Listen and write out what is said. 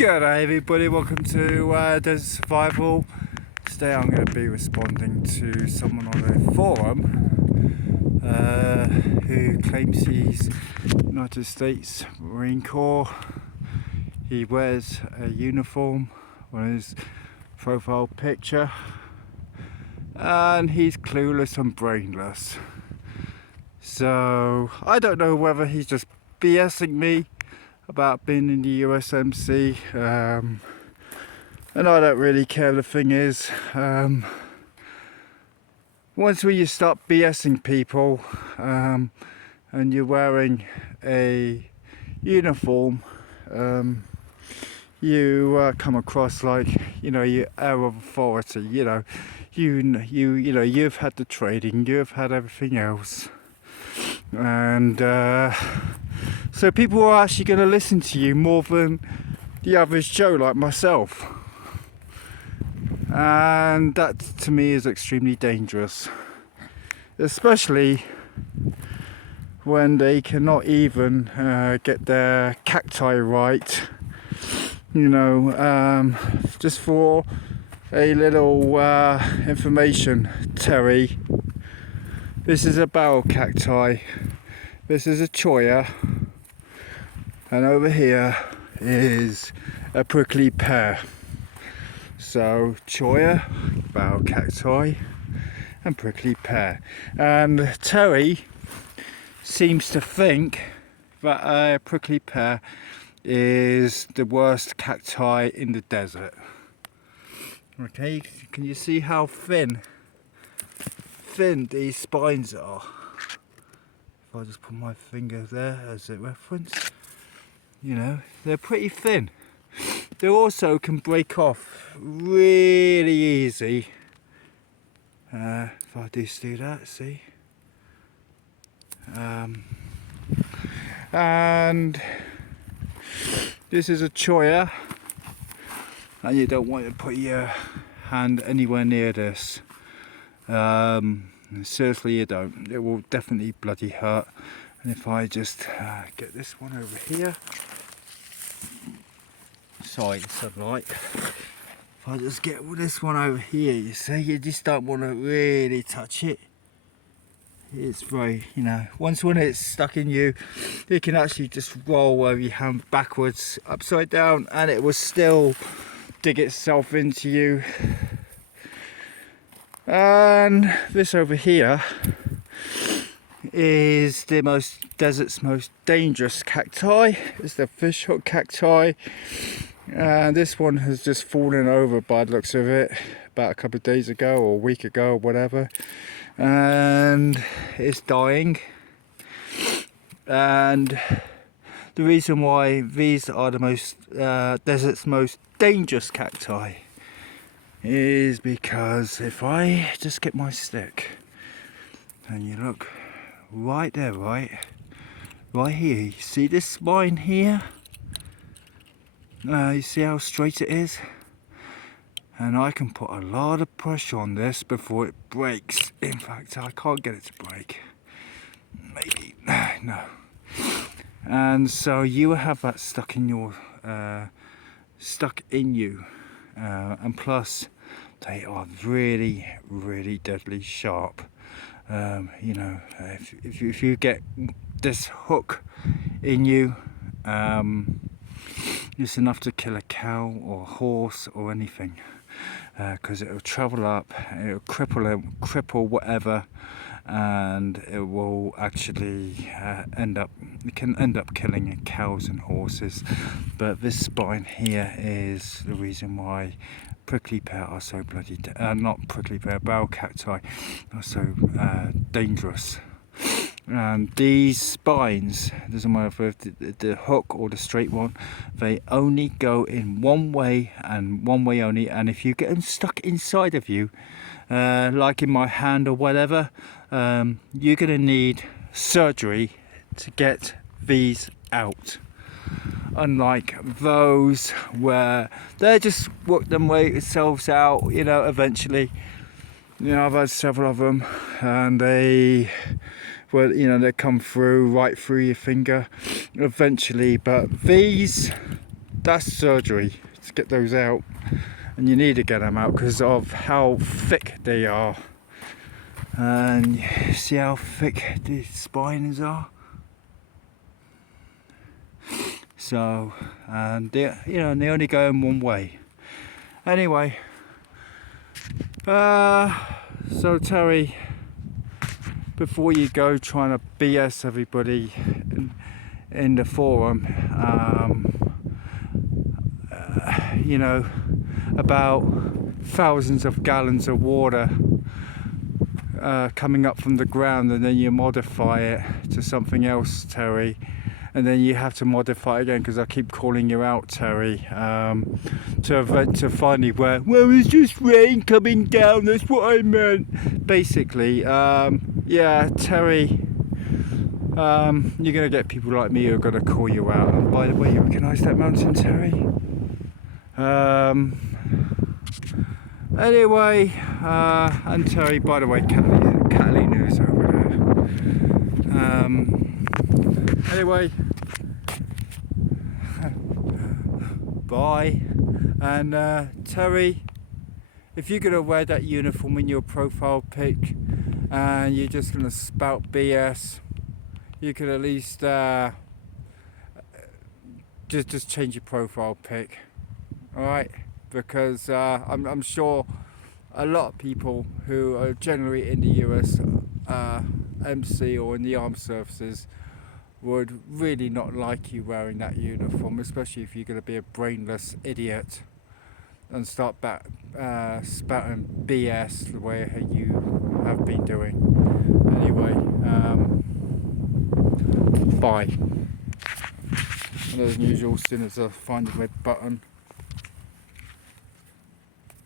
G'day everybody, welcome to Desert Survival. Today I'm going to be responding to someone on a forum who claims he's United States Marine Corps. He wears a uniform on his profile picture and he's clueless and brainless. So I don't know whether he's just BSing me about being in the Usmc, and I don't really care. The thing is, once you start BSing people and you're wearing a uniform, you come across like, you know, your air of authority. You've had the training, you've had everything else, and so people are actually going to listen to you more than the average Joe like myself, and that to me is extremely dangerous, especially when they cannot even get their cacti right. Just for a little information, Terry, this is a barrel cacti, this is a choya, and over here is a prickly pear. So choya, barrel cacti, and prickly pear. And Terry seems to think that a prickly pear is the worst cacti in the desert. Okay, can you see how thin these spines are? If I just put my finger there as a reference, you know, they're pretty thin. They also can break off really easy. If I just do that, see? And this is a choya, and you don't want to put your hand anywhere near this. Seriously, you don't. It will definitely bloody hurt. And if I just get this one over here, sorry, the sunlight. If I just get this one over here, you see, you just don't want to really touch it. It's very, once when it's stuck in you, you can actually just roll over your hand backwards, upside down, and it will still dig itself into you. And this over here is the desert's most dangerous cacti. It's the fishhook cacti, and this one has just fallen over by the looks of it about a couple of days ago or a week ago or whatever, and it's dying. And the reason why these are the desert's most dangerous cacti is because if I just get my stick and you look right there, right here, you see this spine here? You see how straight it is? And I can put a lot of pressure on this before it breaks. In fact, I can't get it to break. Maybe, no. And so you have that stuck in you, and plus they are really, really deadly sharp. If you get this hook in you, it's enough to kill a cow or a horse or anything, because it will travel up, it will cripple whatever, and it will actually it can end up killing cows and horses. But this spine here is the reason why prickly pear are so bloody not prickly pear, barrel cacti are so dangerous. And these spines, doesn't matter if the hook or the straight one, they only go in one way and one way only. And if you get them stuck inside of you, like in my hand or whatever, you're going to need surgery to get these out. Unlike those where they just work themselves out, eventually. I've had several of them, and they come through right through your finger eventually. But these that's surgery to get those out, and you need to get them out because of how thick they are. And see how thick the spines are. So, and they, they only go in one way. Anyway, so Terry, before you go trying to BS everybody in the forum, about thousands of gallons of water coming up from the ground, and then you modify it to something else, Terry, and then you have to modify it again because I keep calling you out, Terry, to finally well, it's just rain coming down, that's what I meant. Basically, Terry, you're going to get people like me who are going to call you out. And by the way, you recognise that mountain, Terry? Anyway, and Terry, by the way, Catalina's over there. Anyway, bye. And Terry, if you're going to wear that uniform in your profile pic and you're just going to spout BS, you could at least just change your profile pic, alright? Because I'm sure a lot of people who are generally in the US MC or in the armed services would really not like you wearing that uniform, especially if you're going to be a brainless idiot and start spouting BS the way you have been doing. Anyway, bye. And as usual, as soon as I find the red button,